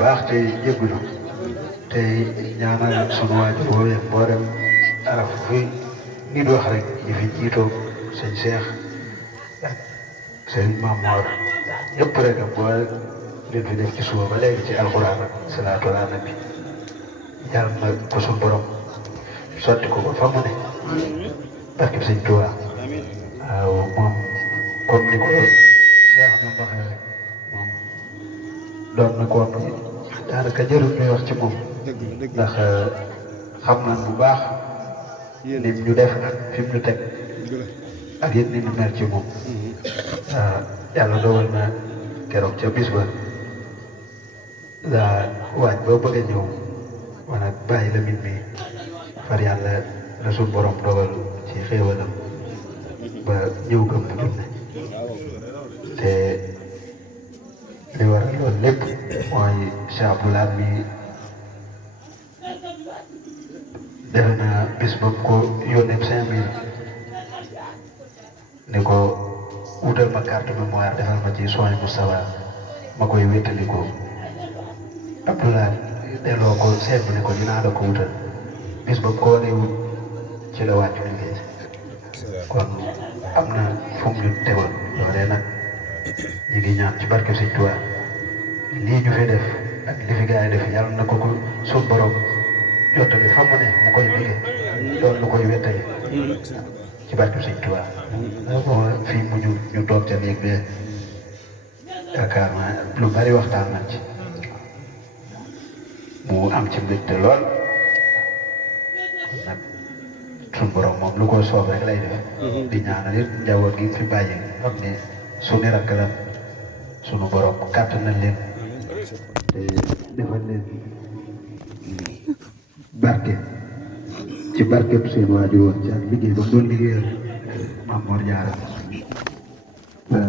baax te jégalu te ñaanal sunu waajur woowee mboolem araf fi nit wax rek ñi fi jiitoo sëñ Cheikh ak sëñ Mamoor yëpp rek ak boole leen fi def ci suba ba léegi ci alxuraan ak salaatu ala nabi yàlla na ko suñu borom sotti ko ba fa mu ne barkeb sëñ Tuubaa waaw moom comme ni ko Cheikh ñoom waxee rek moom doon na ko daanaka jarul ñuy wax ci moom ndax xam nañ bu baax ni ñu def ak fi mu ñu teg ak yéen ni ñu mel ci moom yàlla dogal na keroog ca bis ba daa waaj ba bëgg a ñëw man ak bàyyi la mit mi far yàlla la suñu borom dogal ci xéewalam ba ñëw gëm bu jub ne te li waral loolu lépp mooy Cheikh Abdoulaye mi defe naa bis ba mu ko yónnee 5000 ni ko wutal ma carte mémoire defal ma ci soin Moustapha ma koy wéttalikoo Abdoulaye delloo ko seet bu ne ko dinaa la ko wutal bis ba mu ko wanee wut ci la wàcc liggéey kon am na fu mu ñu tegoon loolee nag ñu ngi ñaan ci barke Sëñ Tuubaa lii ñu fi def ak li fi gaa yi def yàlla na ko ko suñu borom jottali fa mu ne mu koy liggéey doon lu koy wettali ci barke Sëñ Tuubaa bon fii mu ñu toog ca néeg bee yaakaar naa lu bari waxtaan nañ ci mu am ci mbégte lool nag suñu borom moom lu ko soob rek lay def di ñaanal it njaboot gi fi bàyyi xam ne suñu rakk la sunu borom kàttan nañ leen te defal leen barke ci barke bu seen waajur woon ci ak liggéey ba mu doon liggéeyal Maam Mor Jaara